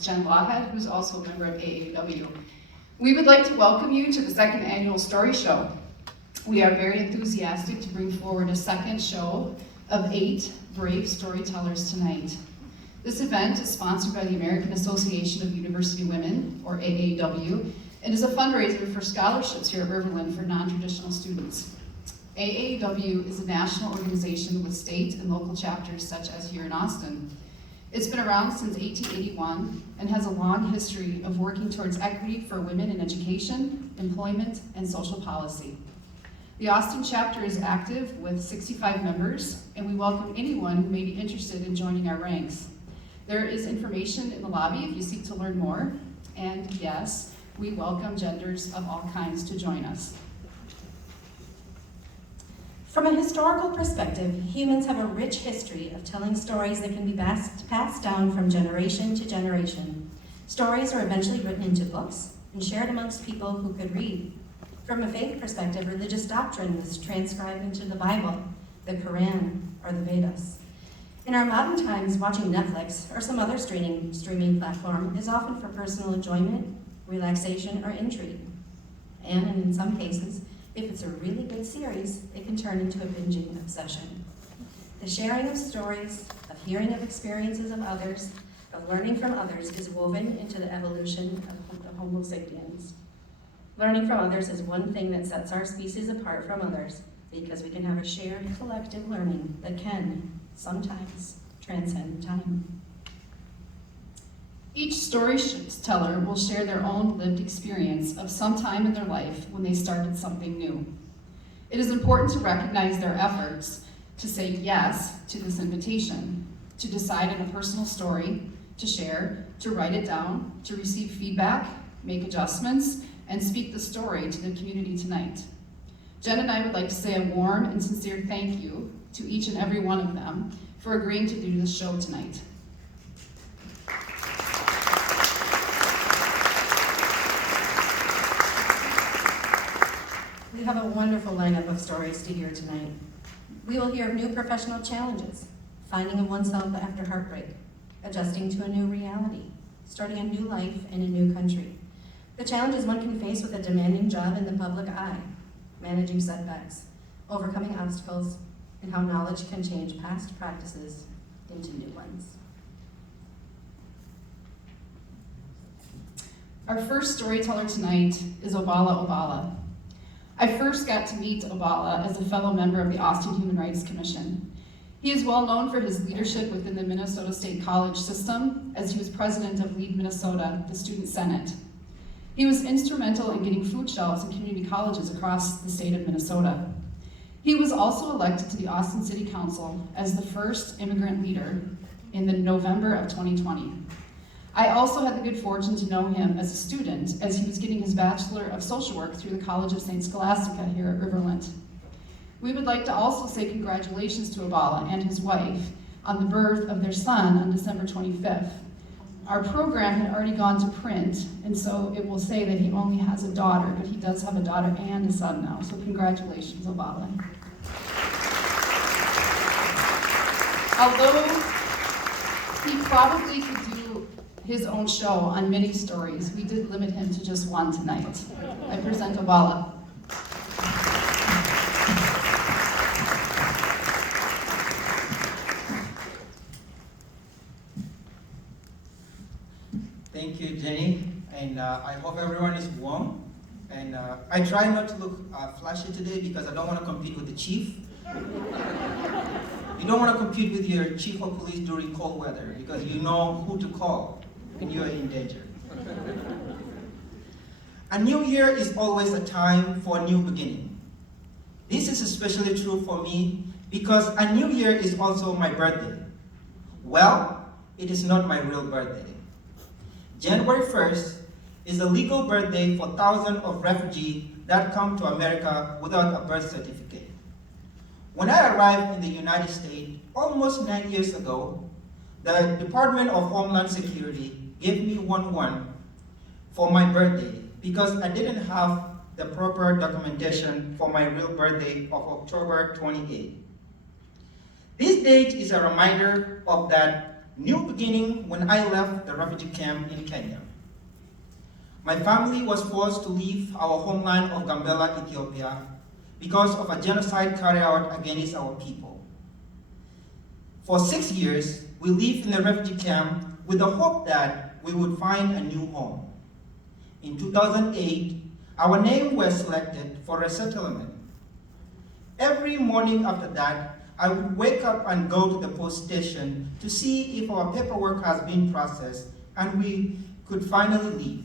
Jen Lawhead, who's also a member of AAUW. We would like to welcome you to the second annual Story Show. We are very enthusiastic to bring forward a second show of 8 brave storytellers tonight. This event is sponsored by the American Association of University Women, or AAUW, and is a fundraiser for scholarships here at Riverland for non-traditional students. AAUW is a national organization with state and local chapters such as here in Austin. It's been around since 1881 and has a long history of working towards equity for women in education, employment, and social policy. The Austin chapter is active with 65 members, and we welcome anyone who may be interested in joining our ranks. There is information in the lobby if you seek to learn more, and yes, we welcome genders of all kinds to join us. From a historical perspective, humans have a rich history of telling stories that can be passed down from generation to generation. Stories are eventually written into books and shared amongst people who could read. From a faith perspective, religious doctrine is transcribed into the Bible, the Quran, or the Vedas. In our modern times, watching Netflix or some other streaming platform is often for personal enjoyment, relaxation, or intrigue. And in some cases, if it's a really good series, it can turn into a binging obsession. The sharing of stories, of hearing of experiences of others, of learning from others is woven into the evolution of the Homo sapiens. Learning from others is one thing that sets our species apart from others, because we can have a shared collective learning that can, sometimes, transcend time. Each storyteller will share their own lived experience of some time in their life when they started something new. It is important to recognize their efforts to say yes to this invitation, to decide on a personal story, to share, to write it down, to receive feedback, make adjustments, and speak the story to the community tonight. Jen and I would like to say a warm and sincere thank you to each and every one of them for agreeing to do this show tonight. We have a wonderful lineup of stories to hear tonight. We will hear of new professional challenges, finding oneself after heartbreak, adjusting to a new reality, starting a new life in a new country, the challenges one can face with a demanding job in the public eye, managing setbacks, overcoming obstacles, and how knowledge can change past practices into new ones. Our first storyteller tonight is Oballa Oballa. I first got to meet Oballa as a fellow member of the Austin Human Rights Commission. He is well known for his leadership within the Minnesota State College system, as he was president of Lead Minnesota, the Student Senate. He was instrumental in getting food shelves in community colleges across the state of Minnesota. He was also elected to the Austin City Council as the first immigrant leader in the November of 2020. I also had the good fortune to know him as a student as he was getting his Bachelor of Social Work through the College of St. Scholastica here at Riverland. We would like to also say congratulations to Oballa and his wife on the birth of their son on December 25th. Our program had already gone to print, and so it will say that he only has a daughter, but he does have a daughter and a son now, so congratulations, Oballa. Although he probably could do his own show on many stories, we did limit him to just one tonight. I present Oballa. Thank you, Jenny, and I hope everyone is warm. And I try not to look flashy today because I don't want to compete with the chief. You don't want to compete with your chief of police during cold weather because you know who to call when you are in danger. A new year is always a time for a new beginning. This is especially true for me because a new year is also my birthday. Well, it is not my real birthday. January 1st is a legal birthday for thousands of refugees that come to America without a birth certificate. When I arrived in the United States almost 9 years ago, the Department of Homeland Security gave me 1-1 for my birthday because I didn't have the proper documentation for my real birthday of October 28. This date is a reminder of that new beginning when I left the refugee camp in Kenya. My family was forced to leave our homeland of Gambela, Ethiopia, because of a genocide carried out against our people. For 6 years, we lived in the refugee camp with the hope that we would find a new home. In 2008, our name was selected for resettlement. Every morning after that, I would wake up and go to the post station to see if our paperwork has been processed and we could finally leave.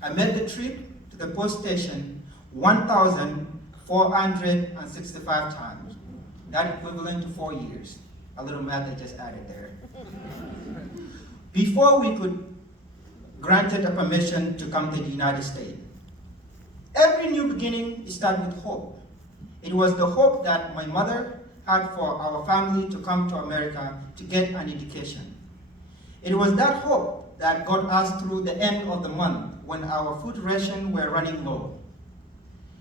I made the trip to the post station 1,465 times. That equivalent to 4 years. A little math I just added there. Before we could granted a permission to come to the United States. Every new beginning starts with hope. It was the hope that my mother had for our family to come to America to get an education. It was that hope that got us through the end of the month when our food ration were running low.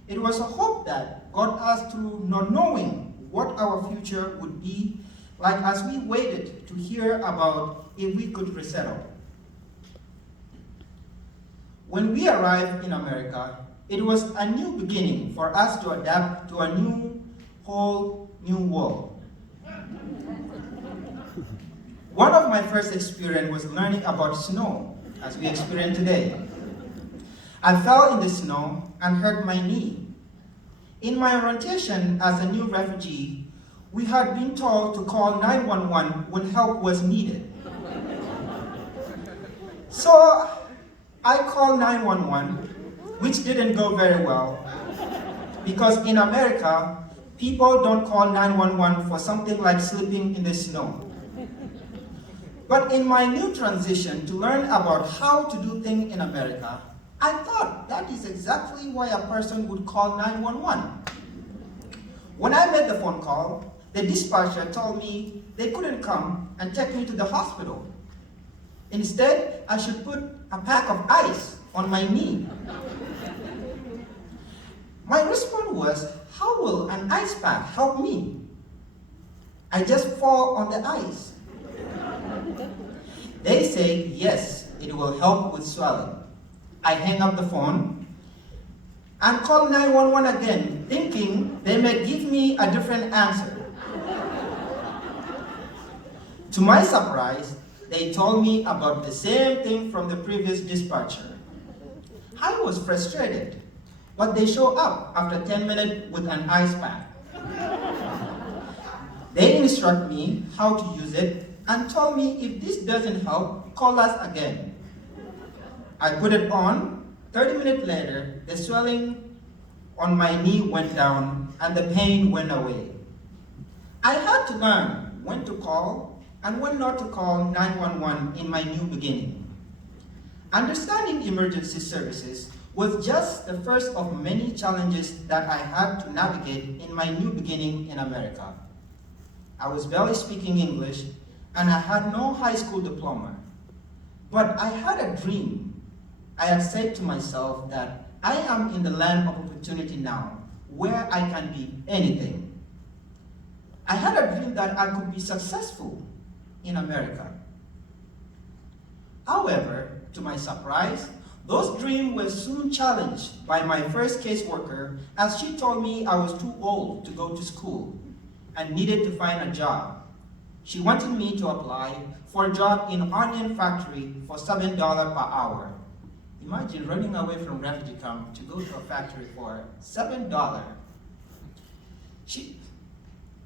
It was a hope that got us through not knowing what our future would be like as we waited to hear about if we could resettle. When we arrived in America, it was a new beginning for us to adapt to a whole new world. One of my first experiences was learning about snow, as we experience today. I fell in the snow and hurt my knee. In my orientation as a new refugee, we had been told to call 911 when help was needed. So I called 911, which didn't go very well, because in America, people don't call 911 for something like slipping in the snow. But in my new transition to learn about how to do things in America, I thought that is exactly why a person would call 911. When I made the phone call, the dispatcher told me they couldn't come and take me to the hospital. Instead, I should put a pack of ice on my knee. My response was, how will an ice pack help me? I just fall on the ice. They say, yes, it will help with swelling. I hang up the phone and call 911 again, thinking they may give me a different answer. To my surprise, they told me about the same thing from the previous dispatcher. I was frustrated, but they showed up after 10 minutes with an ice pack. They instruct me how to use it and told me if this doesn't help, call us again. I put it on. 30 minutes later, the swelling on my knee went down and the pain went away. I had to learn when to call and when not to call 911 in my new beginning. Understanding emergency services was just the first of many challenges that I had to navigate in my new beginning in America. I was barely speaking English and I had no high school diploma. But I had a dream. I had said to myself that I am in the land of opportunity now, where I can be anything. I had a dream that I could be successful in America. However, to my surprise, those dreams were soon challenged by my first caseworker, as she told me I was too old to go to school and needed to find a job. She wanted me to apply for a job in an onion factory for $7 per hour. Imagine running away from refugee camp to go to a factory for $7.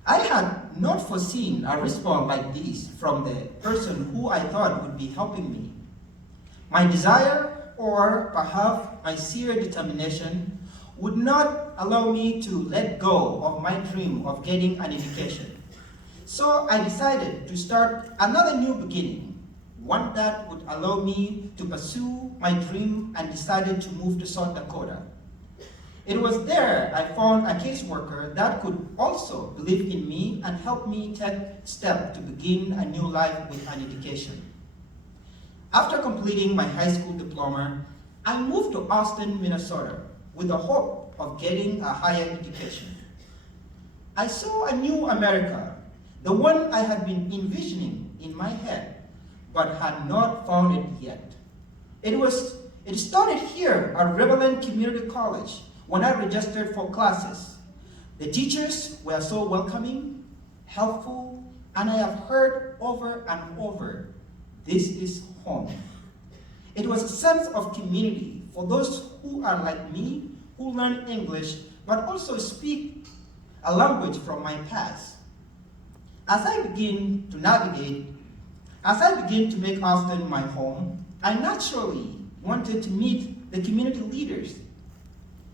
I had not foreseen a response like this from the person who I thought would be helping me. My desire, or perhaps my sheer determination, would not allow me to let go of my dream of getting an education. So I decided to start another new beginning, one that would allow me to pursue my dream, and decided to move to South Dakota. It was there I found a caseworker that could also believe in me and help me take steps to begin a new life with an education. After completing my high school diploma, I moved to Austin, Minnesota, with the hope of getting a higher education. I saw a new America, the one I had been envisioning in my head, but had not found it yet. It started here at Reverend Community College when I registered for classes. The teachers were so welcoming, helpful, and I have heard over and over, this is home. It was a sense of community for those who are like me, who learn English, but also speak a language from my past. As I begin to make Austin my home, I naturally wanted to meet the community leaders.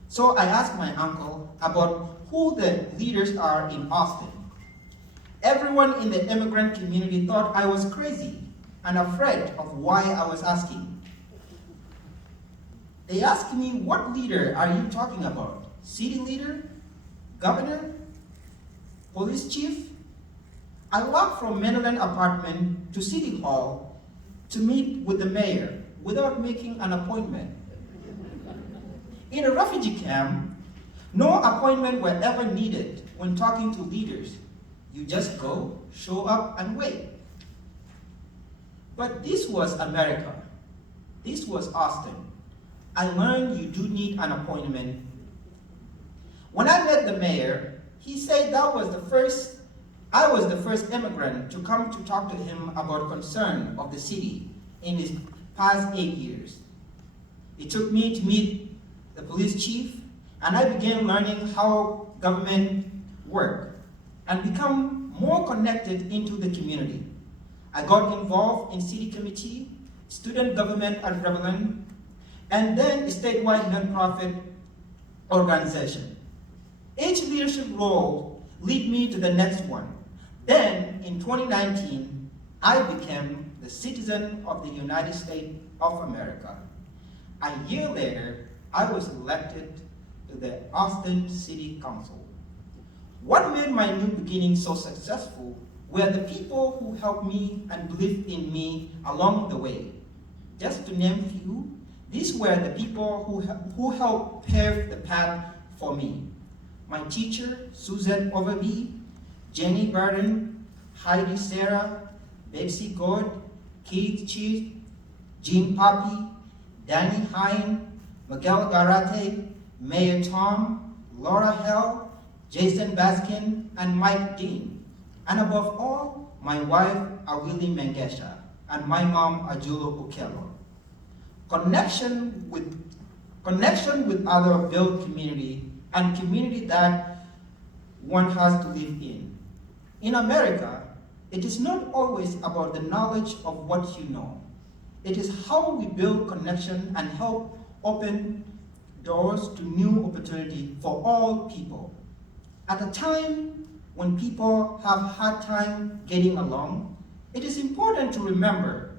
So I asked my uncle about who the leaders are in Austin. Everyone in the immigrant community thought I was crazy and afraid of why I was asking. They asked me, what leader are you talking about? City leader? Governor? Police chief? I walked from Maryland apartment to City Hall to meet with the mayor without making an appointment. In a refugee camp, no appointment were ever needed when talking to leaders. You just go, show up, and wait. But this was America. This was Austin. I learned you do need an appointment. When I met the mayor, he said I was the first immigrant to come to talk to him about concern of the city in his past 8 years. It took me to meet the police chief, and I began learning how government worked and become more connected into the community. I got involved in city committee, student government at Reverend, and then a statewide nonprofit organization. Each leadership role led me to the next one. Then, in 2019, I became the citizen of the United States of America. A year later, I was elected to the Austin City Council. What made my new beginning so successful were the people who helped me and believed in me along the way. Just to name a few, these were the people who helped pave the path for me. My teacher, Suzette Overby, Jenny Burden, Heidi Sarah, Betsy God, Keith Chief, Jean Papi, Danny Hine, Miguel Garate, Mayor Tom, Laura Hell, Jason Baskin, and Mike Dean. And above all, my wife, Awili Mengesha, and my mom, Ajulo Ukelo. Connection with other build community and community that one has to live in. In America, it is not always about the knowledge of what you know. It is how we build connection and help open doors to new opportunity for all people. At a time when people have a hard time getting along, it is important to remember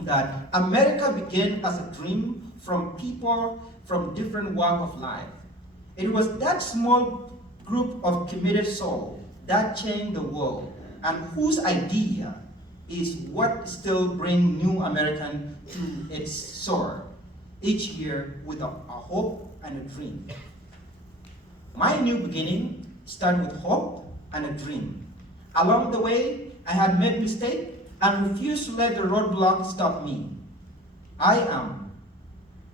that America began as a dream from people from different walks of life. It was that small group of committed souls that changed the world, and whose idea is what still brings new American to its soar each year with a hope and a dream. My new beginning started with hope and a dream. Along the way, I had made mistakes and refused to let the roadblock stop me. I am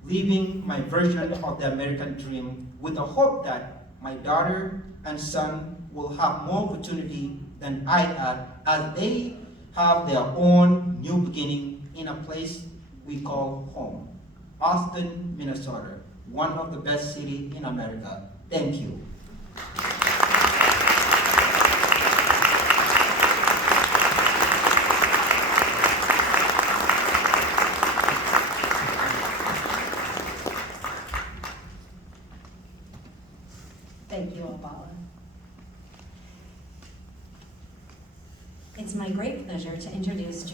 living my version of the American dream with the hope that my daughter and son will have more opportunity than I had as they have their own new beginning in a place we call home. Austin, Minnesota, one of the best cities in America. Thank you. Thank you, Oballa. It's my great pleasure to introduce